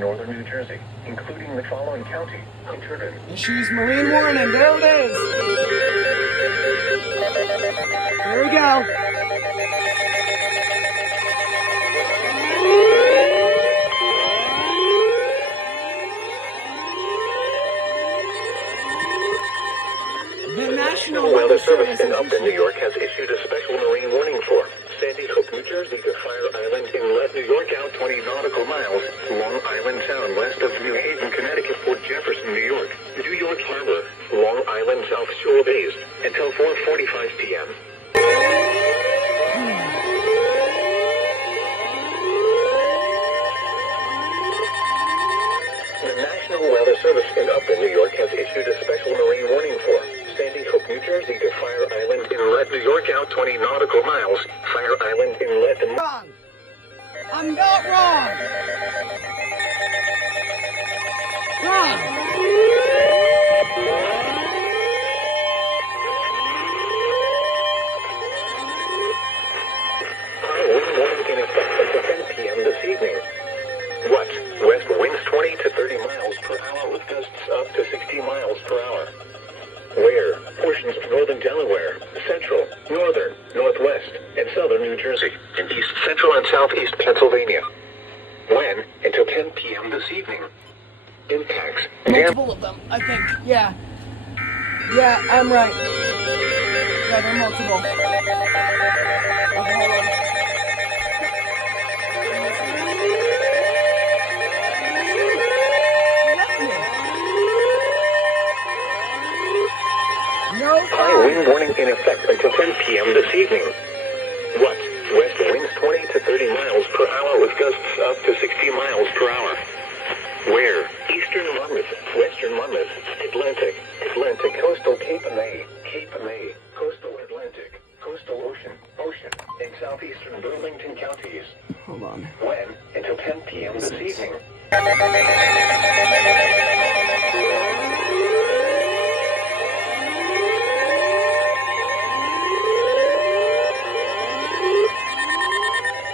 northern New Jersey, including the following county: Interden. Issues marine warning. There it is. Here we go. The National Weather Service in Upton, New York has issued a special marine warning for Sandy Hook, New Jersey to Fire Island, Inlet, New York, out 20 nautical miles, Long Island Sound, west of New Haven, Connecticut, Port Jefferson, New York, New York Harbor, Long Island South Shore Bays, until 4:45 p.m. The National Weather Service in Upton, New York has issued a special marine warning for Sandy Hook, New Jersey to Fire Island, Inlet, New York, out 20 nautical miles, Fire Island, Inlet, and... Wrong. I'm not wrong. Wrong. High wind warning in effect until 10 p.m. this evening. What? West winds 20 to 30 miles per hour with gusts up to 60 miles per hour. Where? Portions of northern Delaware, central, northern, northwest, and southern New Jersey, and east central and southeast Pennsylvania. When? Until 10 p.m. this evening. Impacts. Multiple of them, I think. Yeah. Yeah, I'm right. Yeah, they're multiple. Okay, hold on. No. High wind warning in effect until 10 p.m. this evening. What? West winds 20 to 30 miles per hour with gusts up to 60 miles per hour. Where? Eastern Monmouth, Western Monmouth, Atlantic, coastal Cape May, coastal Atlantic, coastal Ocean, and southeastern Burlington counties. Hold on. When? Until 10 p.m. this evening.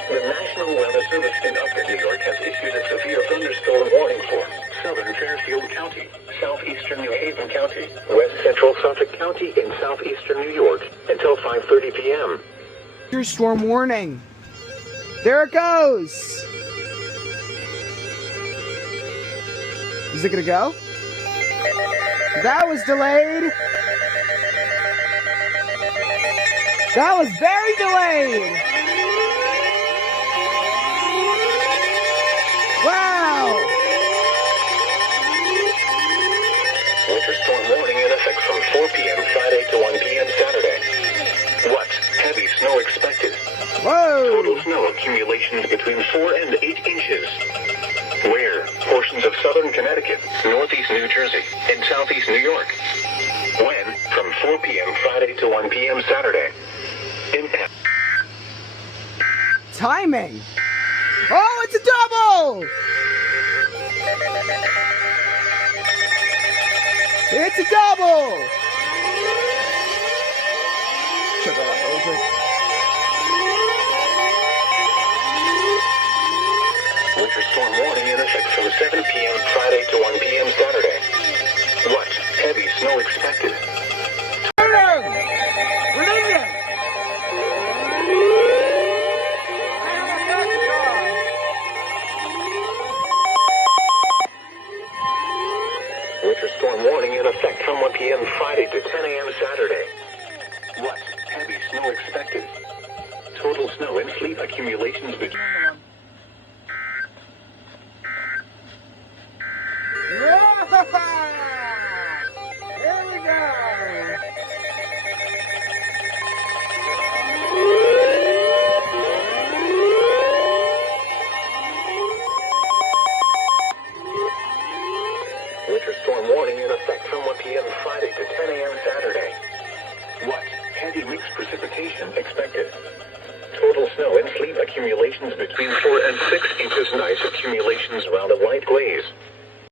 The National Weather Service in Upton, New York has issued a severe thunderstorm warning for southern Fairfield County, southeastern New Haven County, west central Suffolk County, and southeastern New York until 5:30 p.m. Thunderstorm warning. There it goes. Is it gonna go? That was delayed. That was very delayed. Wow. Winter storm warning in effect from 4 p.m. Friday to 1 p.m. Saturday. What? Heavy snow expected. Whoa. Total snow accumulations between 4 and 8 inches. Where? Portions of southern Connecticut, northeast New Jersey, and southeast New York. When? From 4 p.m. Friday to 1 p.m. Saturday. Impact. Timing. Oh, it's a double! It's a double! Check that out real quick. Winter storm warning in effect from 7 p.m. Friday to 1 p.m. Saturday. What? Heavy snow expected. Redundant! Winter storm warning in effect from 1 p.m. Friday to 10 a.m. Saturday. What? Heavy snow expected. Total snow and sleet accumulations between... Here we go! Winter storm warning in effect from 1 p.m. Friday to 10 a.m. Saturday. What? Heavy mixed precipitation expected. Total snow and sleet accumulations between 4 and 6 inches. Nice accumulations around a light glaze.